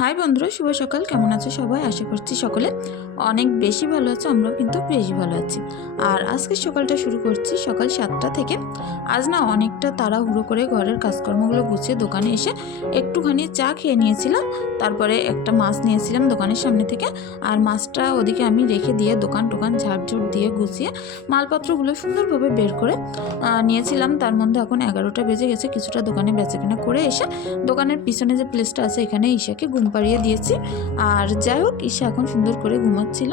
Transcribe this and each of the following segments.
High বন্ধুরা, শুভ সকাল। কেমন আছো সবাই? আশা করছি সকলে অনেক বেশি ভালো আছো, আমরাও কিন্তু বেশি ভালো আছি। আর আজকে সকালটা শুরু করছি সকাল সাতটা থেকে। আজ না অনেকটা তাড়াহুড়ো করে ঘরের কাজকর্মগুলো গুছিয়ে দোকানে এসে একটুখানি চা খেয়ে নিয়েছিলাম। তারপরে একটা মাছ নিয়েছিলাম দোকানের সামনে থেকে। আর মাছটা ওদিকে আমি রেখে দিয়ে দোকান টোকান ঝাড়ঝুট দিয়ে গুছিয়ে মালপত্রগুলো সুন্দরভাবে বের করে নিয়েছিলাম। তার মধ্যে এখন এগারোটা বেজে গেছে, কিছুটা দোকানে বেচাকেনা করে এসে দোকানের পিছনে যে প্লেসটা আছে, এখানে ঘুম পাড়িয়ে দিয়েছি। আর যাই হোক, ঈশা এখন সুন্দর করে ঘুমাচ্ছিল।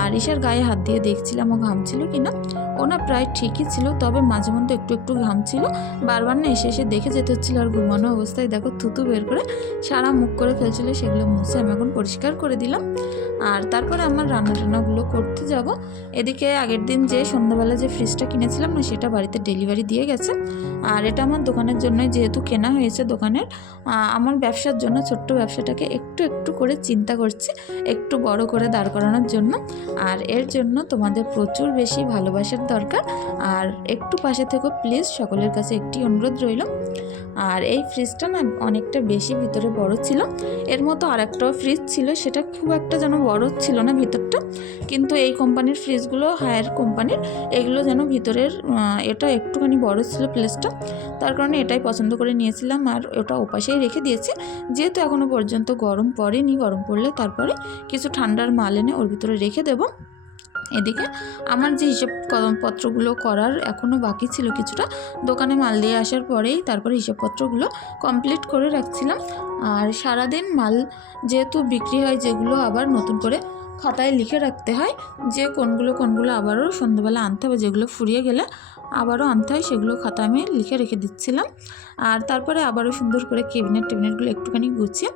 আর ঈশার গায়ে হাত দিয়ে দেখছিলাম ও ঘামছিল কি না ও না প্রায় ঠিকই ছিল, তবে মাঝে মধ্যে একটু একটু ঘামছিল। বারবার না এসে এসে দেখে যেতে হচ্ছিল, আর ঘুমানো অবস্থায় দেখো থুতু বের করে সারা মুখ করে ফেলছিল, সেগুলো মুছে আমি এখন পরিষ্কার করে দিলাম। আর তারপরে আমার রান্না টান্নাগুলো করতে যাব। এদিকে আগের দিন যে সন্ধ্যাবেলা যে ফ্রিজটা কিনেছিলাম না, সেটা বাড়িতে ডেলিভারি দিয়ে গেছে। আর এটা আমার দোকানের জন্যই যেহেতু কেনা হয়েছে দোকানের আমার ব্যবসার জন্য, ছোট্ট ব্যবসাটাকে একটু একটু করে চিন্তা করছি, একটু বড় করে দাঁড় করানোর জন্য। আর এর জন্য তোমাদের প্রচুর বেশি ভালোবাসার দরকার। আর একটু পাশে থেকো প্লিজ সকলের কাছে একটি অনুরোধ রইল। আর এই ফ্রিজটা না অনেকটা বেশি ভিতরে বড় ছিল। এর মতো আর একটা ফ্রিজ ছিল, সেটা খুব একটা যেন বড় ছিল না ভিতরটা। কিন্তু এই কোম্পানির ফ্রিজগুলো হায়ার কোম্পানির, এগুলো যেন ভিতরের এটা একটুখানি বড় ছিল প্লেসটা তার কারণে এটাই পছন্দ করে নিয়েছিলাম আর ওটা ওপাশেই রেখে দিয়েছি। যেহেতু এখনও পর্যন্ত গরম পড়েনি, গরম পড়লে তারপরে কিছু ঠান্ডার মাল এনে ওর ভিতরে রেখে দেবো। এদিকে আমার যে হিসাব কলমপত্রগুলো করার এখনও বাকি ছিল কিছুটা, দোকানে মাল দিয়ে আসার পরেই তারপরে হিসাবপত্রগুলো কমপ্লিট করে রাখছিলাম। আর সারাদিন মাল যেহেতু বিক্রি হয়, যেগুলো আবার নতুন করে খাতায় লিখে রাখতে হয়, যে কোনগুলো কোনগুলো আবারও সন্ধ্যাবেলা আনতে হবে, যেগুলো ফুরিয়ে গেলে আবারও আনতে হয়, সেগুলো খাতা আমি লিখে রেখে দিচ্ছিলাম। আর তারপরে আবারও সুন্দর করে কেবিনেট টেবিনেটগুলো একটুখানি গুছিয়ে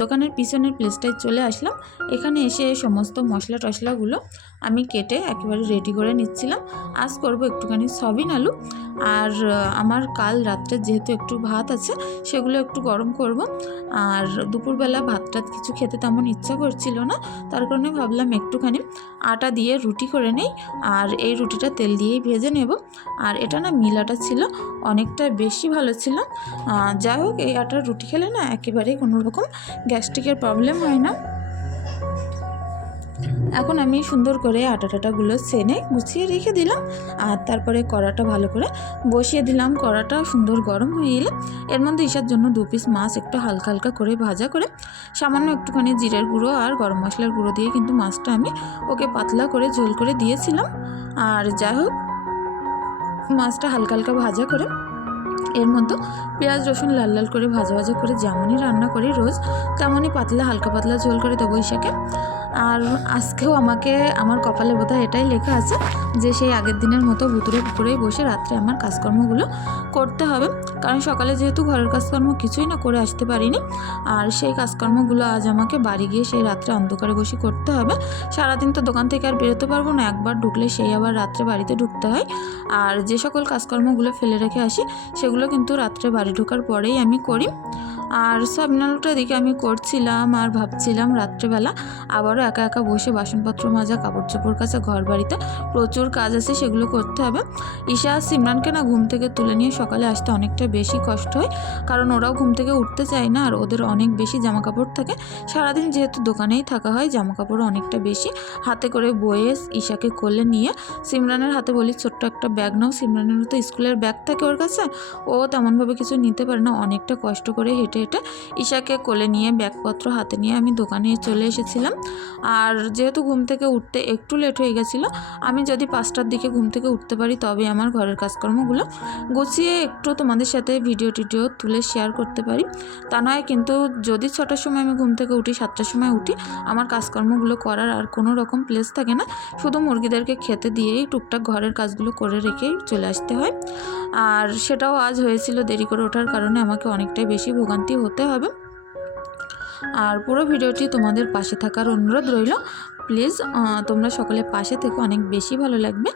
দোকানের পিছনের প্লেসটায় চলে আসলাম। এখানে এসে সমস্ত মশলা টশলাগুলো আমি কেটে একেবারে রেডি করে নিচ্ছিলাম। আজ করব একটুখানি সবিন আলু। আর আমার কাল রাত্রে যেহেতু একটু ভাত আছে, সেগুলো একটু গরম করব। আর দুপুরবেলা ভাত টাত কিছু খেতে তেমন ইচ্ছা করছিল না, তার কারণে ভাবলাম একটুখানি আটা দিয়ে রুটি করে নেই। আর এই রুটিটা তেল দিয়েই ভেজে নেব। আর এটা না মিলাটা ছিল অনেকটা বেশি ভালো ছিল। যাই হোক, এই আটার রুটি খেলে না একেবারেই কোনো রকম গ্যাস্ট্রিকের প্রবলেম হয় না। এখন আমি সুন্দর করে আটা টাটাগুলো সেনে গুছিয়ে রেখে দিলাম আর তারপরে কড়াটা ভালো করে বসিয়ে দিলাম। কড়াটা সুন্দর গরম হয়ে এলে এর মধ্যে ইসার জন্য দু পিস মাছ একটু হালকা হালকা করে ভাজা করে সামান্য একটুখানি জিরের গুঁড়ো আর গরম মশলার গুঁড়ো দিয়ে কিন্তু মাছটা আমি ওকে পাতলা করে ঝোল করে দিয়েছিলাম। আর যাই হোক মাছটা হালকা হালকা ভাজা করে, এর মধ্যে পেঁয়াজ, রসুন লাল লাল করে ভাজা ভাজা করে যেমনই রান্না করি রোজ, তেমনই পাতলা হালকা পাতলা ঝোল করে দেবো ইশাকে আর আজকেও আমাকে, আমার কপালে বোধহয় এটাই লেখা আছে যে সেই আগের দিনের মতো ভুতুরে পুকুরেই বসে রাত্রে আমার কাজকর্মগুলো করতে হবে। কারণ সকালে যেহেতু ঘরের কাজকর্ম কিছুই না করে আসতে পারিনি, আর সেই কাজকর্মগুলো আজ আমাকে বাড়ি গিয়ে সেই রাত্রে অন্ধকারে বসে করতে হবে। সারাদিন তো দোকান থেকে আর বেরোতে পারব না, একবার ঢুকলে সেই আবার রাত্রে বাড়িতে ঢুকতে হয়। আর যে সকল কাজকর্মগুলো ফেলে রেখে আসি, সেগুলো কিন্তু রাত্রে বাড়ি ঢোকার পরেই আমি করি। আর সাবনালটা দিকে আমি করছিলাম আর ভাবছিলাম রাত্রেবেলা আবারও একা একা বসে বাসনপত্র মাজা কাপড় চোপড় কাচা ঘর বাড়িতে প্রচুর কাজ আছে, সেগুলো করতে হবে। ঈশা আর সিমরানকে না ঘুম থেকে তুলে নিয়ে সকালে আসতে অনেকটা বেশি কষ্ট হয়, কারণ ওরাও ঘুম থেকে উঠতে চায় না আর ওদের অনেক বেশি জামা কাপড় থাকে। সারাদিন যেহেতু দোকানেই থাকা হয় জামা কাপড় অনেকটা বেশি। হাতে করে বয়ে ঈশাকে কোলে নিয়ে সিমরানের হাতে বলি, ছোট্ট একটা ব্যাগ নাও। সিমরানের তো স্কুলের ব্যাগ থাকে ওর কাছে। ও তেমনভাবে কিছু নিতে পারে না, অনেকটা কষ্ট করে হেঁটে হেঁটে হেঁটে ঈশাকে কোলে নিয়ে ব্যাগপত্র হাতে নিয়ে আমি দোকানে চলে এসেছিলাম। আর যেহেতু ঘুম থেকে উঠতে একটু লেট হয়ে গেছিল, আমি যদি পাঁচটার দিকে ঘুম থেকে উঠতে পারি তবে আমার ঘরের কাজকর্মগুলো গুছিয়ে একটু তোমাদের সাথে ভিডিও টিডিও তুলে শেয়ার করতে পারি। তা নয়, কিন্তু যদি ছটার সময় আমি ঘুম থেকে উঠি, সাতটার সময় উঠি, আমার কাজকর্মগুলো করার আর কোনো রকম প্লেস থাকে না। শুধু মুরগিদেরকে খেতে দিয়েই টুকটাক ঘরের কাজগুলো করে রেখেই চলে আসতে হয়। আর সেটাও আজ হয়েছিল দেরি করে ওঠার কারণে আমাকে অনেকটাই বেশি ভোগান্তি হতে হবে। আর পুরো ভিডিওটি তোমাদের পাশে থাকার অনুরোধ রইল। প্লিজ তোমরা সকলে পাশে থেকে, অনেক বেশি ভালো লাগবে।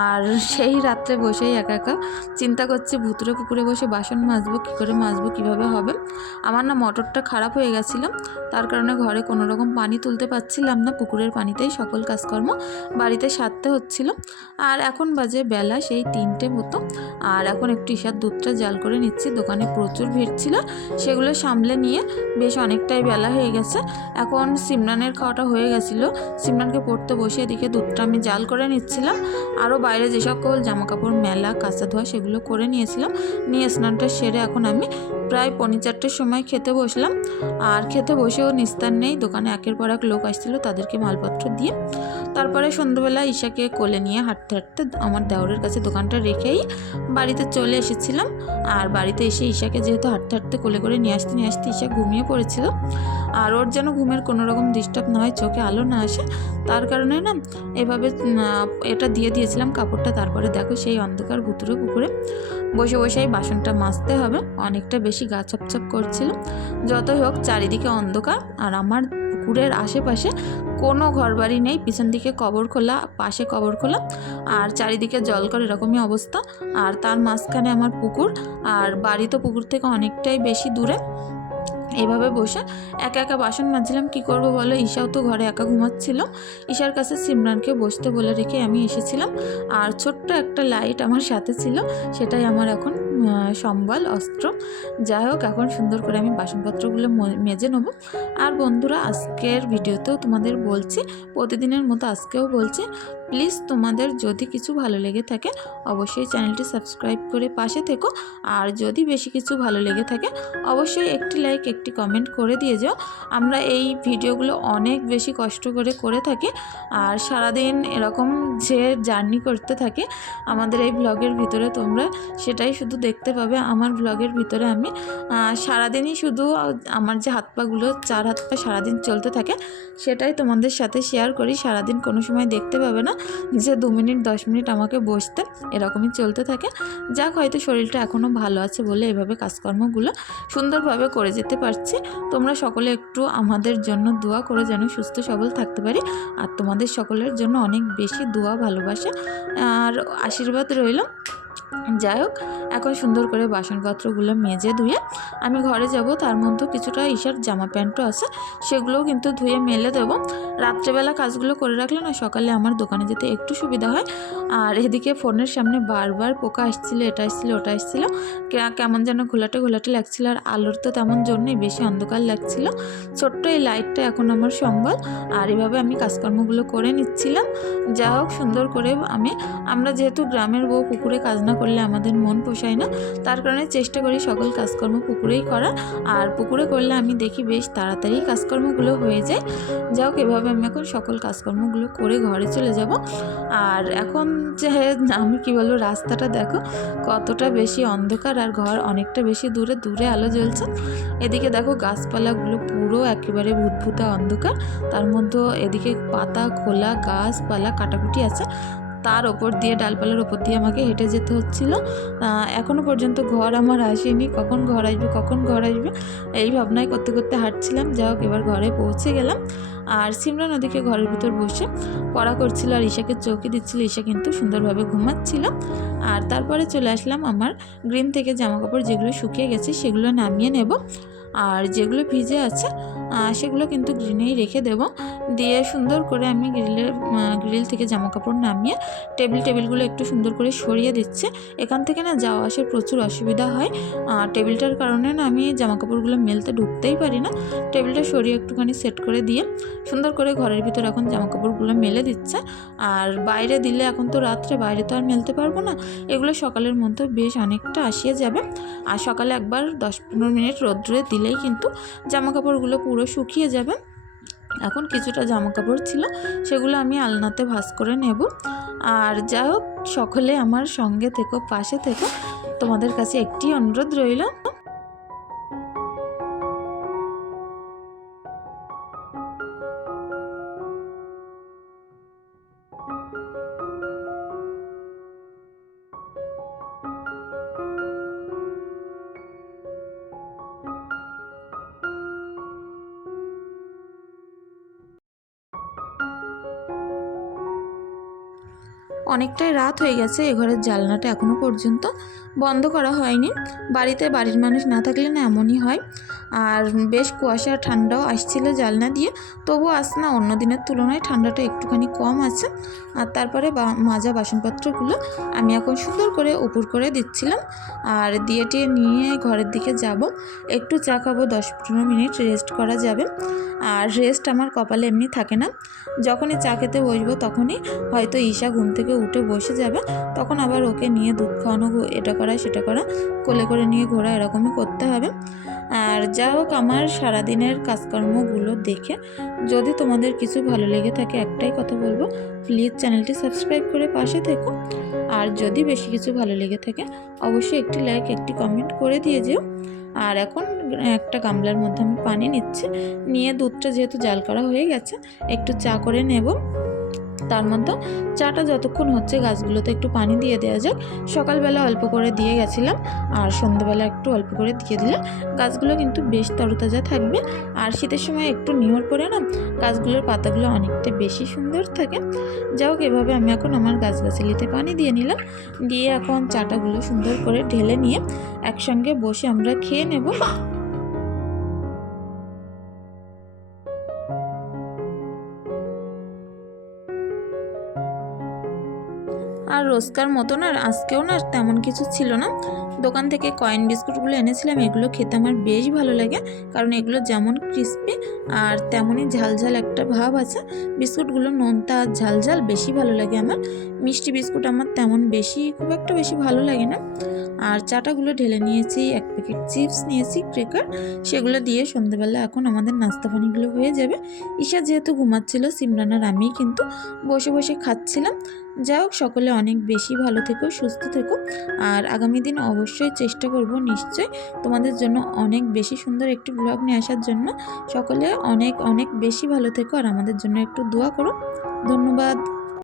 আর সেই রাত্রে বসেই একা একা চিন্তা করছি ভুতুরে পুকুরে বসে বাসন মাজবো, কী করে মাজবো, কীভাবে হবে? আমার না মোটরটা খারাপ হয়ে গেছিল, তার কারণে ঘরে কোনো রকম পানি তুলতে পারছিলাম না, পুকুরের পানিতেই সকল কাজকর্ম বাড়িতে সারতে হচ্ছিল। আর এখন বাজে বেলা, সেই তিনটে মতো, আর এখন একটু ঈশার দুধটা জাল করে নিচ্ছি, দোকানে প্রচুর ভিড় ছিল, সেগুলো সামলে নিয়ে বেশ অনেকটাই বেলা হয়ে গেছে। এখন সিমরানের খাওয়াটা হয়ে গেছিল সিমরানকে পড়তে বসিয়ে দিকে দুধটা আমি জাল করে নিচ্ছিলাম। আরও বাইরে যে সকল জামা কাপড় মেলা, কাঁচা ধোয়া সেগুলো করে নিয়েছিলাম। নিয়ে স্নানটা সেরে এখন আমি প্রায় পৌনে চারটের সময় খেতে বসলাম। আর খেতে বসেও নিস্তার নেই। দোকানে একের পর এক লোক আসছিল তাদেরকে মালপত্র দিয়ে। তারপরে সন্ধ্যাবেলা ঈশাকে কোলে নিয়ে হাঁটতে হাঁটতে আমার দেওরের কাছে দোকানটা রেখেই বাড়িতে চলে এসেছিলাম। আর বাড়িতে এসে ঈশাকে যেহেতু হাঁটতে হাঁটতে কোলে করে নিয়ে আসতে নিয়ে আসতে ঈশা ঘুমিয়ে পড়েছিল। আর ওর যেন ঘুমের কোনো রকম ডিস্টার্ব না হয়, চোখে আলো না আসে। তার কারণে না এভাবে এটা দিয়ে দিয়েছিলাম কাপড়টা। তারপরে দেখো সেই অন্ধকার ভুতুরে পুকুরে বসে বসেই বাসনটা মাজতে হবে। অনেকটা বেশি গা চপচপ করছিল। যতই হোক, চারিদিকে অন্ধকার আর আমার পুকুরের আশেপাশে কোনো ঘরবাড়ি নেই। পিছন দিকে কবর খোলা, পাশে কবর খোলা আর চারিদিকে জলকর এরকমই অবস্থা। আর তার মাঝখানে আমার পুকুর আর বাড়ি তো পুকুর থেকে অনেকটাই বেশি দূরে। এভাবে বসে একা একা বাসন মাজছিলাম। কি করব বলো? ঈশাও তো ঘরে একা ঘুমাচ্ছিল। ঈশার কাছে সিমরানকে বসতে বলে রেখে আমি এসেছিলাম। আর ছোট্ট একটা লাইট আমার সাথে ছিল, সেটাই আমার এখন সম্বল, অস্ত্র। যাই হোক, এখন সুন্দর করে আমি বাসনপত্রগুলো মেজে নেব। আর বন্ধুরা, আজকের ভিডিওতেও তোমাদের বলছি, প্রতিদিনের মতো আজকেও বলছি প্লিজ তোমাদের যদি কিছু ভালো লেগে থাকে, অবশ্যই চ্যানেলটি সাবস্ক্রাইব করে পাশে থেকো। আর যদি বেশি কিছু ভালো লেগে থাকে, অবশ্যই একটি লাইক একটি কমেন্ট করে দিয়ে যাও। আমরা এই ভিডিওগুলো অনেক বেশি কষ্ট করে করে থাকি আর সারাদিন এরকম যে জার্নি করতে থাকি, আমাদের এই ব্লগের ভিতরে তোমরা সেটাই শুধু দেখতে পাবে। আমার ব্লগের ভিতরে আমি সারাদিনই শুধু আমার যে হাত পাগুলো চার হাত পা সারাদিন চলতে থাকে, সেটাই তোমাদের সাথে শেয়ার করি। সারাদিন কোনো সময় দেখতে পাবে না। যে দু মিনিট, দশ মিনিট আমাকে বসতে এরকমই চলতে থাকে। যাক, হয়তো শরীরটা এখনও ভালো আছে বলে এভাবে কাজকর্মগুলো সুন্দরভাবে করে যেতে পারছি। তোমরা সকলে একটু আমাদের জন্য দোয়া করে যেন সুস্থ সবল থাকতে পারি। আর তোমাদের সকলের জন্য অনেক বেশি দোয়া, ভালোবাসা আর আশীর্বাদ রইল। যাই হোক, এখন সুন্দর করে বাসনপত্রগুলো মেজে ধুয়ে আমি ঘরে যাব। তার মধ্যে কিছুটা ঈশার জামা প্যান্টও আছে, সেগুলোও কিন্তু ধুয়ে মেলে দেবো। রাত্রেবেলা কাজগুলো করে রাখলে না সকালে আমার দোকানে যেতে একটু সুবিধা হয়। আর এদিকে ফোনের সামনে বারবার পোকা আসছিল, এটা আসছিল, ওটা আসছিল। কেমন যেন ঘোলাটে ঘোলাটে লাগছিল, আর আলোর তো তেমন জন্যই বেশি অন্ধকার লাগছিল। ছোট্ট এই লাইটটা এখন আমার সম্বল, আর এভাবে আমি কাজকর্মগুলো করে নিচ্ছিলাম। যা হোক, সুন্দর করে আমি আমরা যেহেতু গ্রামের বউ, পুকুরে কাজ না করলে আমাদের মন পোষায় না। তার কারণে চেষ্টা করি সকল কাজকর্ম পুকুরেই করা। আর পুকুরে করলে আমি দেখি বেশ তাড়াতাড়ি কাজকর্মগুলো হয়ে যায়। যা হোক, এভাবে আমি এখন সকল কাজকর্মগুলো করে ঘরে চলে যাব। আর এখন যে আমি কি বলব, রাস্তাটা দেখো, কতটা বেশি অন্ধকার আর ঘর অনেকটা বেশি দূরে দূরে আলো জ্বলছে। এদিকে দেখো গাছপালাগুলো পুরো একেবারে ভূতভূতা অন্ধকার। তার মধ্যে এদিকে পাতা, খোলা, গাছপালা, কাটাকুটি আছে। তার ওপর দিয়ে, ডালপালার ওপর দিয়ে আমাকে হেঁটে যেতে হচ্ছিল। এখনও পর্যন্ত ঘর আমার আসেনি। কখন ঘর আসবে, কখন ঘর আসবে, এই ভাবনায় করতে করতে হাঁটছিলাম। যা হোক, এবার ঘরে পৌঁছে গেলাম। আর সিমরান ওদিকে ঘরের ভিতর বসে পড়া করছিল আর ঈশাকে চৌকি দিচ্ছিল। ঈশা কিন্তু সুন্দরভাবে ঘুমাচ্ছিল। আর তারপরে চলে আসলাম আমার গ্রিন থেকে জামা কাপড় যেগুলো শুকিয়ে গেছে, সেগুলো নামিয়ে নেব। আর যেগুলো ভিজে আছে সেগুলো কিন্তু গ্রিনেই রেখে দেব। দিয়ে সুন্দর করে আমি গ্রিলের গ্রিল থেকে জামা কাপড় নামিয়ে টেবিল, টেবিলগুলো একটু সুন্দর করে সরিয়ে দিচ্ছে। এখান থেকে না যাওয়া আসার প্রচুর অসুবিধা হয়। আর টেবিলটার কারণে না আমি জামা কাপড়গুলো মেলতে ঢুকতেই পারি না। টেবিলটা সরিয়ে একটুখানি সেট করে দিয়ে সুন্দর করে ঘরের ভিতর এখন জামা কাপড়গুলো মেলে দিচ্ছে। আর বাইরে দিলে এখন তো রাত্রে বাইরে তো আর মেলতে পারব না। এগুলো সকালের মধ্যে বেশ অনেকটা আসিয়ে যাবে। আর সকালে একবার দশ পনেরো মিনিট রোদ্রে দিলেই কিন্তু জামা কাপড়গুলো পুরো শুকিয়ে যাবে। এখন কিছুটা জামা কাপড় ছিল, সেগুলো আমি আলনাতে ভাস করে নেব। আর যাই হোক, সকলে আমার সঙ্গে থেকো, পাশে থেকো। তোমাদের কাছে একটি অনুরোধ রইল। অনেকটাই রাত হয়ে গেছে, এ ঘরের জানলাটা এখনও পর্যন্ত বন্ধ করা হয়নি। বাড়িতে বাড়ির মানুষ না থাকলে না এমনই হয়। আর বেশ কুয়াশা ঠান্ডাও আসছিল জানলা দিয়ে তবু আস না অন্য দিনের তুলনায় ঠান্ডাটা একটুখানি কম আছে। আর তারপরে মাজা বাসনপত্রগুলো আমি এখন সুন্দর করে উপর করে দিচ্ছিলাম। আর দিয়ে টিয়ে নিয়ে ঘরের দিকে যাব। একটু চা খাব, দশ পনেরো মিনিট রেস্ট করা যাবে। আর রেস্ট আমার কপালে এমনি থাকে না। যখনই চা খেতে বসবো তখনই হয়তো ঈশা ঘুম থেকে উঠে বসে যাবে, তখন আবার ওকে নিয়ে দুধ খাওয়ানো এটা করা, সেটা করা, কোলে করে নিয়ে ঘোরা, এরকমই করতে হবে। আর যা হোক আমার সারাদিনের কাজকর্মগুলো দেখে, যদি তোমাদের কিছু ভালো লেগে থাকে একটাই কথা বলব প্লিজ চ্যানেলটি সাবস্ক্রাইব করে পাশে থেকো। আর যদি বেশি কিছু ভালো লেগে থাকে, অবশ্যই একটি লাইক একটি কমেন্ট করে দিয়ে যেও। আর এখন একটা গামলার মধ্যে আমি পানি নিচ্ছি, নিয়ে দুধটা যেহেতু জাল করা হয়ে গেছে, একটু চা করে নেব। তার মধ্যে চাটা যতক্ষণ হচ্ছে গাছগুলোতে একটু পানি দিয়ে দেওয়া যাক। সকালবেলা অল্প করে দিয়ে গেছিলাম আর সন্ধ্যাবেলা একটু অল্প করে দিয়ে দিলে গাছগুলো কিন্তু বেশ তরতাজা থাকবে। আর শীতের সময় একটু নিয়র করে না, গাছগুলোর পাতাগুলো অনেকটা বেশি সুন্দর থাকে। যাই হোক, এভাবে আমি এখন আমার গাছগাছালিতে পানি দিয়ে নিলাম। দিয়ে এখন চাটাগুলো সুন্দর করে ঢেলে নিয়ে একসঙ্গে বসে আমরা খেয়ে নেব। আর রোজকার মতো না আজকেও না তেমন কিছু ছিল না। দোকান থেকে কয়েন বিস্কুটগুলো এনেছিলাম, এগুলো খেতে আমার বেশ ভালো লাগে। কারণ এগুলো যেমন ক্রিস্পি আর তেমনই ঝালঝাল একটা ভাব আছে। বিস্কুটগুলো নোনতা আর ঝালঝাল বেশি ভালো লাগে আমার। মিষ্টি বিস্কুট আমার তেমন বেশি, খুব একটা বেশি ভালো লাগে না। আর চাটাগুলো ঢেলে নিয়েছি, এক প্যাকেট চিপস নিয়েছি ক্রেকার সেগুলো দিয়ে সন্ধ্যেবেলা এখন আমাদের নাস্তা পানিগুলো হয়ে যাবে। ঈশা যেহেতু ঘুমাচ্ছিল, সিমরানার আমি কিন্তু বসে বসে খাচ্ছিলাম। যাই হোক, সকলে অনেক বেশি ভালো থেকো, সুস্থ থেকো। আর আগামী দিন অবশ্যই চেষ্টা করব নিশ্চয় তোমাদের জন্য অনেক বেশি সুন্দর একটি ব্লগ নিয়ে আসার জন্য। সকলে অনেক অনেক বেশি ভালো থেকো আর আমাদের জন্য একটু দোয়া করো। ধন্যবাদ।